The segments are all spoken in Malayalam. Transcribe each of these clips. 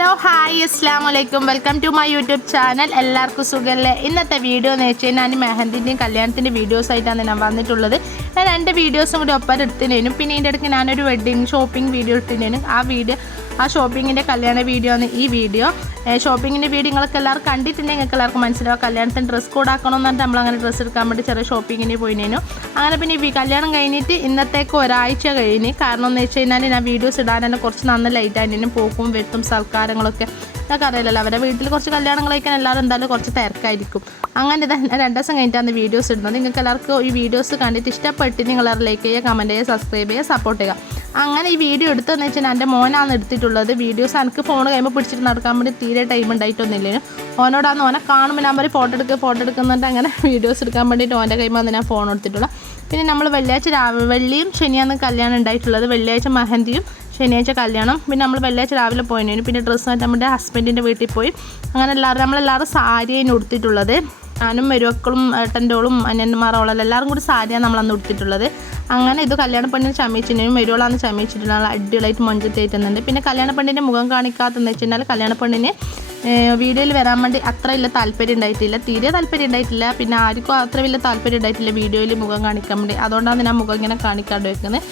ഹലോ ഹായ് അസ്സലാമലൈക്കും welcome to my YouTube channel. എല്ലാവർക്കും സുഖമല്ലേ? ഇന്നത്തെ വീഡിയോ എന്ന് വെച്ച് കഴിഞ്ഞാൽ മെഹന്തിൻ്റെയും കല്യാണത്തിൻ്റെ വീഡിയോസായിട്ടാണ് ഞാൻ വന്നിട്ടുള്ളത്. ഞാൻ 2 വീഡിയോസും കൂടി ഒപ്പം എടുത്തിനേനും പിന്നെ ഇതിൻ്റെ ഇടയ്ക്ക് ഞാനൊരു ഷോപ്പിംഗ് വീഡിയോ ഇട്ടിനേനും. ആ ഷോപ്പിങ്ങിൻ്റെ കല്യാണ വീഡിയോ ആണ് ഈ വീഡിയോ. ഷോപ്പിങ്ങിൻ്റെ വീഡിയോ നിങ്ങൾക്ക് എല്ലാവരും കണ്ടിട്ടുണ്ടെങ്കിൽ നിങ്ങൾക്ക് എല്ലാവർക്കും മനസ്സിലാവും. കല്യാണത്തിന് ഡ്രസ്സ് കോഡ് ആക്കണമെന്ന് പറഞ്ഞിട്ട് നമ്മളങ്ങനെ ഡ്രസ്സ് എടുക്കാൻ വേണ്ടി ചെറിയ ഷോപ്പിങ്ങിന് പോയിനേനും. അങ്ങനെ പിന്നെ ഈ കല്യാണം കഴിഞ്ഞിട്ട് ഇന്നത്തേക്ക് ഒരാഴ്ച കഴിഞ്ഞ്. കാരണം എന്ന് വെച്ച് കഴിഞ്ഞാൽ ഞാൻ വീഡിയോസ് ഇടാൻ തന്നെ കുറച്ച് നന്ന ലൈറ്റായിട്ടും പോക്കും വെട്ടും സൽക്കാരങ്ങളൊക്കെ നിങ്ങൾക്ക് അറിയില്ലല്ലോ. അവരുടെ വീട്ടിൽ കുറച്ച് കല്യാണങ്ങൾ കഴിക്കാൻ എല്ലാവരും എന്തായാലും കുറച്ച് തിരക്കായിരിക്കും. അങ്ങനെ 2 ദിവസം കഴിഞ്ഞിട്ടാണ് വീഡിയോസ് ഇടുന്നത്. നിങ്ങൾക്ക് എല്ലാവർക്കും ഈ വീഡിയോസ് കണ്ടിട്ട് ഇഷ്ടപ്പെട്ട് നിങ്ങൾ ലൈക്ക് ചെയ്യുക, കമൻറ്റ് ചെയ്യുക, സബ്സ്ക്രൈബ് ചെയ്യുക, സപ്പോർട്ട് ചെയ്യുക. അങ്ങനെ ഈ വീഡിയോ എടുത്തതെന്ന് വെച്ചാൽ എൻ്റെ മോനാണ് എടുത്തിട്ടുള്ളത്. വീഡിയോസ് എനിക്ക് ഫോൺ കഴിയുമ്പോൾ പിടിച്ചിട്ട് നടക്കാൻ വേണ്ടി തീരെ ടൈം ഉണ്ടായിട്ടൊന്നുമില്ലേനും. ഓനോടാന്ന് ഓനെ കാണുമ്പോൾ ഞാൻ പറയും ഫോട്ടോ എടുക്കുന്നുണ്ട്. അങ്ങനെ വീഡിയോസ് എടുക്കാൻ വേണ്ടിയിട്ട് ഓൻ്റെ കഴിയുമ്പോൾ ഞാൻ ഫോൺ എടുത്തിട്ടുള്ളത്. പിന്നെ നമ്മൾ വെള്ളിയും ശനിയാണ് കല്യാണം ഉണ്ടായിട്ടുള്ളത്. വെള്ളിയാഴ്ച മെഹന്തിയും ശനിയാഴ്ച കല്യാണം. പിന്നെ നമ്മൾ വെള്ളിയാഴ്ച രാവിലെ പോയതിനു പിന്നെ ഡ്രസ്സായിട്ട് നമ്മുടെ ഹസ്ബൻഡിൻ്റെ വീട്ടിൽ പോയി. അങ്ങനെ നമ്മളെല്ലാവരും സാരിയാണ് ഉടുത്തിട്ടുള്ളത്. ഞാനും മരുമക്കളും ഏട്ടൻ്റോളും അനിയന്മാരോളം എല്ലാവരും കൂടി സാരിയാണ് നമ്മളന്ന് ഉടുത്തിട്ടുള്ളത്. അങ്ങനെ ഇത് കല്യാണ പെണ്ണിന് ചമയിച്ചിട്ടുണ്ടെങ്കിലും മെരുവളാന്ന് ചമയിച്ചിട്ടുള്ള അടിപൊളിയായിട്ട് മൊഞ്ചത്ത് കയറ്റുന്നുണ്ട്. പിന്നെ കല്യാണ പെണ്ണിൻ്റെ മുഖം കാണിക്കാത്തെന്ന് വെച്ച് കഴിഞ്ഞാൽ കല്യാണ പെണ്ണിന് വീഡിയോയിൽ വരാൻ വേണ്ടി അത്ര വലിയ താല്പര്യം ഉണ്ടായിട്ടില്ല, തീരെ താല്പര്യം ഉണ്ടായിട്ടില്ല. പിന്നെ ആർക്കും അത്ര വലിയ താല്പര്യം ഉണ്ടായിട്ടില്ല വീഡിയോയിൽ മുഖം കാണിക്കാൻ വേണ്ടി. അതുകൊണ്ടാണ് ഞാൻ മുഖം ഇങ്ങനെ കാണിക്കാണ്ട് വെക്കുന്നത്.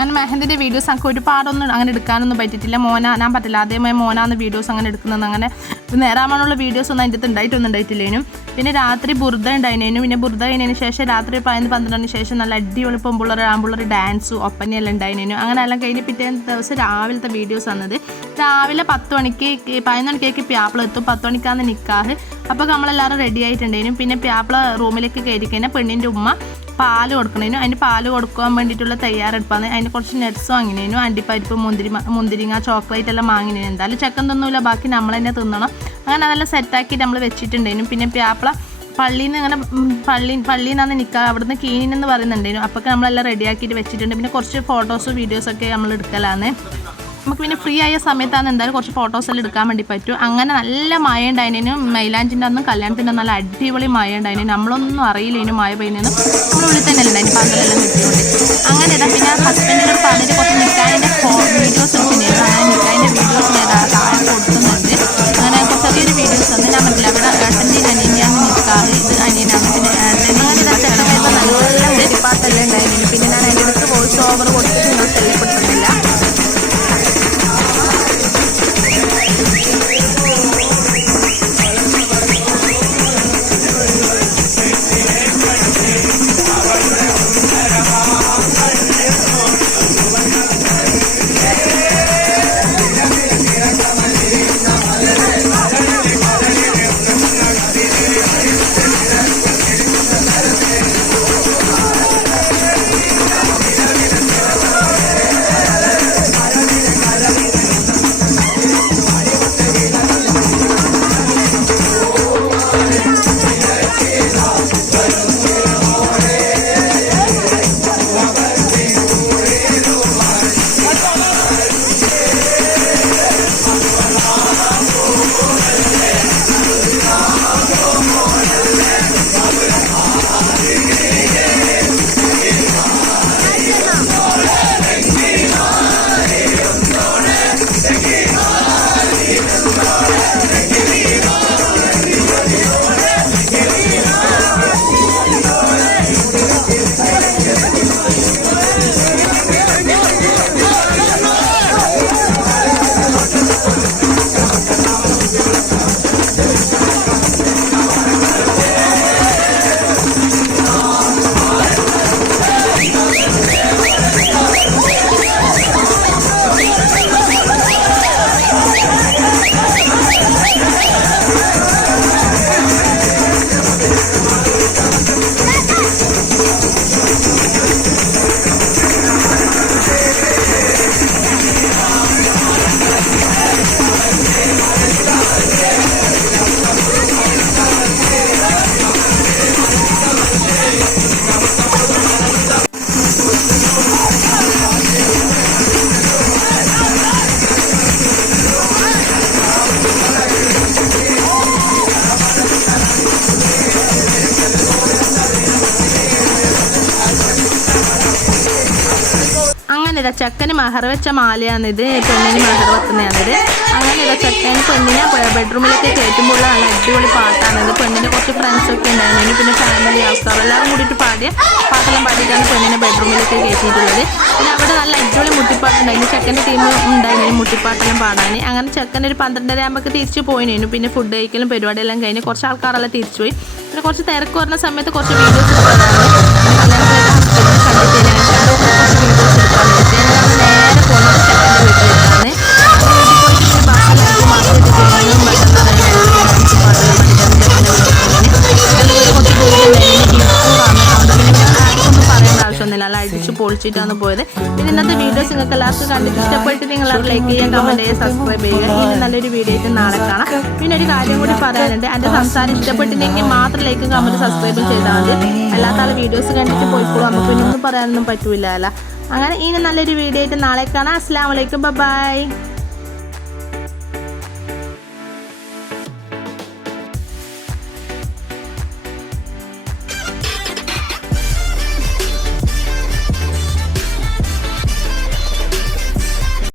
അങ്ങനെ മെഹന്തിൻ്റെ വീഡിയോസ് നമുക്ക് ഒരുപാടൊന്നും അങ്ങനെ എടുക്കാനൊന്നും പറ്റിയിട്ടില്ല. ഞാൻ പറ്റില്ല അതേമായി മോനാന്ന് വീഡിയോസ് അങ്ങനെ എടുക്കുന്നത്. അങ്ങനെ നേരാമാനുള്ള വീഡിയോസ് ഒന്നും അതിൻ്റെ ഉണ്ടായിട്ടൊന്നും ഉണ്ടായിട്ടില്ലേനും. പിന്നെ രാത്രി ബുർദ ഉണ്ടായിരുന്നേനും. പിന്നെ ബുർദ കഴിഞ്ഞതിന് ശേഷം രാത്രി 11-12 ശേഷം നല്ല അടിപൊളി ആമ്പുള്ളൊരു ഡാൻസും ഒപ്പനയെല്ലാം ഉണ്ടായിരുന്നേനും. അങ്ങനെ എല്ലാം കഴിഞ്ഞ് പിറ്റേന്ന് ദിവസം രാവിലത്തെ വീഡിയോസ് വന്നത്. രാവിലെ 10 മണിക്ക് 11 മണിക്കേക്ക് പ്യാപ്പിള എത്തും. 10 മണിക്കാണ് നിക്കാഹ്. അപ്പോൾ നമ്മളെല്ലാവരും റെഡി ആയിട്ടുണ്ടായിരുന്നു. പിന്നെ പ്യാപ്പിള റൂമിലേക്ക് കയറി കഴിഞ്ഞാൽ പെണ്ണിൻ്റെ ഉമ്മ പാല് കൊടുക്കണേനും. അതിന് പാല് കൊടുക്കാൻ വേണ്ടിയിട്ടുള്ള തയ്യാറെടുപ്പാണ്. അതിന് കുറച്ച് നട്ട്സ് വാങ്ങിനേനും, അണ്ടിപ്പരിപ്പ്, മുന്തിരിങ്ങ, ചോക്ലേറ്റ് എല്ലാം വാങ്ങിനേനും. എന്തായാലും ചെക്കൻ തിന്നൂല, ബാക്കി നമ്മൾ തന്നെ തിന്നണം. അങ്ങനെ അതെല്ലാം സെറ്റാക്കി നമ്മൾ വെച്ചിട്ടുണ്ടായിരുന്നു. പിന്നെ പ്യാപ്പിള പള്ളിയിൽ നിന്നാണ് നിൽക്കുക. അവിടുന്ന് കീനിന്ന് പറയുന്നുണ്ടായിരുന്നു. അപ്പോൾ നമ്മളെല്ലാം റെഡിയാക്കിയിട്ട് വെച്ചിട്ടുണ്ട്. പിന്നെ കുറച്ച് ഫോട്ടോസും വീഡിയോസൊക്കെ നമ്മൾ എടുക്കലാണ്. നമുക്ക് പിന്നെ ഫ്രീ ആയ സമയത്താണ് എന്തായാലും കുറച്ച് ഫോട്ടോസെല്ലാം എടുക്കാൻ വേണ്ടി പറ്റും. അങ്ങനെ നല്ല മഴ ഉണ്ടായതിനും മൈലാഞ്ചിൻ്റെ അന്നും കല്യാണത്തിൻ്റെ നല്ല അടിപൊളി മഴ ഉണ്ടായിരുന്നു. നമ്മളൊന്നും അറിയില്ലേനും മഴ പെയ്യുന്നതിനും. നമ്മൾ ഉള്ളിൽ തന്നെ ഉണ്ടായിരുന്നു പന്തലെല്ലാം കിട്ടിയോണ്ട്. അങ്ങനെ പിന്നെ ഹസ്ബൻഡിൻ്റെ പറഞ്ഞിട്ട് കുറച്ച് നിൽക്കാതിൻ്റെ വീഡിയോസ് എടുത്തിട്ടുണ്ടായിരുന്നു. അങ്ങനെ നിൽക്കാതിൻ്റെ വീഡിയോസ് ഞാൻ താഴെ കൊടുക്കുന്നുണ്ട്. അങ്ങനെ ചെറിയൊരു വീഡിയോസ് ആണ്. ഞാൻ പറ്റില്ല അവിടെ ഏട്ടൻ്റെയും അനിയനെയാണ് നിൽക്കാറ്. ഇത് അനിയനാണ്. പിന്നെ ഏട്ടനെ ചെറുതായിട്ട് നല്ല വെടിപ്പാട്ടെല്ലാം ഉണ്ടായിരുന്നു. പിന്നെ ഞാൻ അതിൻ്റെ അടുത്ത് വോയിസ് ഓവർ കൊടുത്തിട്ട് നിങ്ങൾ ശല്യപ്പെടുത്തുന്നില്ല. ഇതാ ചെക്കന് മഹർ വെച്ച മാലയാണിത്, പെണ്ണിന് മഹർ വെക്കുന്നതാണിത്. അങ്ങനെ ഇതാ ചെക്കന് പെണ്ണിനെ ബെഡ്റൂമിലേക്ക് കയറ്റുമ്പോൾ നല്ല അടിപൊളി പാട്ടാണിത്. പെണ്ണിന് കുറച്ച് ഫ്രണ്ട്സൊക്കെ ഉണ്ടായിരുന്നു, പിന്നെ ഫാമിലി ആൾക്കാരെല്ലാം കൂടിയിട്ട് പാടിയ പാട്ടെല്ലാം പാടിയിട്ടാണ് പെണ്ണിനെ ബെഡ്റൂമിലേക്ക് കയറ്റിയിട്ടുള്ളത്. പിന്നെ അവിടെ നല്ല അടിപൊളി മുട്ടിപ്പാട്ടുണ്ടായിരുന്നു, ചെക്കൻ്റെ ടീം ഉണ്ടായിരുന്നു മുട്ടിപ്പാട്ടെല്ലാം പാടാൻ. അങ്ങനെ ചെക്കൻ ഒരു 12:30 ആകുമ്പോൾ തിരിച്ച് പോയിരുന്നു. പിന്നെ ഫുഡ് കഴിക്കലും പരിപാടിയെല്ലാം കഴിഞ്ഞ് കുറച്ച് ആൾക്കാരെല്ലാം തിരിച്ചു പോയി. പിന്നെ കുറച്ച് തിരക്ക് വരുന്ന സമയത്ത് കുറച്ച് വീഡിയോസ് എടുക്കാനാണ് കണ്ടിട്ടില്ല, കുറച്ച് വീഡിയോസ് എടുക്കാൻ വേണ്ടിയിട്ട് നേരെ പോകുന്നത് ചെക്കൻ്റെ വീട്ടിലേക്കാണ്. വീട്ടിൽ പോയിട്ട് ബസ്സിലേക്ക് മാർക്കറ്റ് ചെയ്യാനും നല്ല അടിച്ച് പൊളിച്ചിട്ടാണ് പോയത്. പിന്നെ ഇന്നത്തെ വീഡിയോസ് നിങ്ങൾക്ക് എല്ലാവർക്കും കണ്ടിട്ട് ഇഷ്ടപ്പെട്ട് നിങ്ങൾ ലൈക്ക് ചെയ്യുക, കമൻറ്റ് ചെയ്യുക, സബ്സ്ക്രൈബ് ചെയ്യുക. ഇനി നല്ലൊരു വീഡിയോ ആയിട്ട് നാളെ കാണാം. പിന്നെ ഒരു കാര്യം കൂടി പറയാനുണ്ട്, എൻ്റെ സംസാരം ഇഷ്ടപ്പെട്ടില്ലെങ്കിൽ മാത്രം ലൈക്കും കമൻറ്റ് സബ്സ്ക്രൈബും ചെയ്താൽ മതി. അല്ലാത്ത ആൾ വീഡിയോസ് കണ്ടിട്ട് പോയിക്കോളൂ, നമുക്ക് പിന്നെ ഒന്നും പറയാനൊന്നും പറ്റൂല അല്ല. അങ്ങനെ ഇനി നല്ലൊരു വീഡിയോ ആയിട്ട് നാളെ കാണാം. അസ്സലാമു അലൈക്കും, ബൈ.